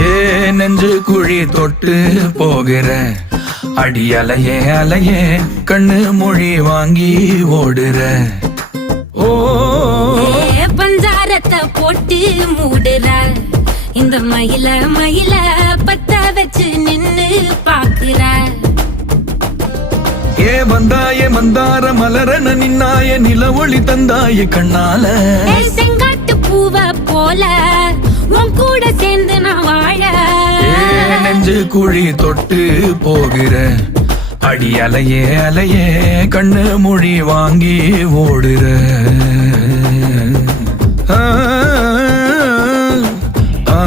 ஏ நெஞ்சு குழி தொட்டு போகிற அடி அலையே அலையே கண்ணு மொழி வாங்கி ஓடுற. ஓ பஞ்சாரத்தை போட்டு மூடுற இந்த மயில மயில பத்த வச்சு நின்னு பாக்குற. ஏ வந்தாய மந்தார மலரன நின்னாய நில ஒளி தந்தாய கண்ணால. செங்காட்டு பூவ போல உன் கூட சேர்ந்து நான் வாழ. நெஞ்சு குழி தொட்டு போகிற அடி அலையே அலையே கண்ணு மொழி வாங்கி ஓடுற. ஆ ஆ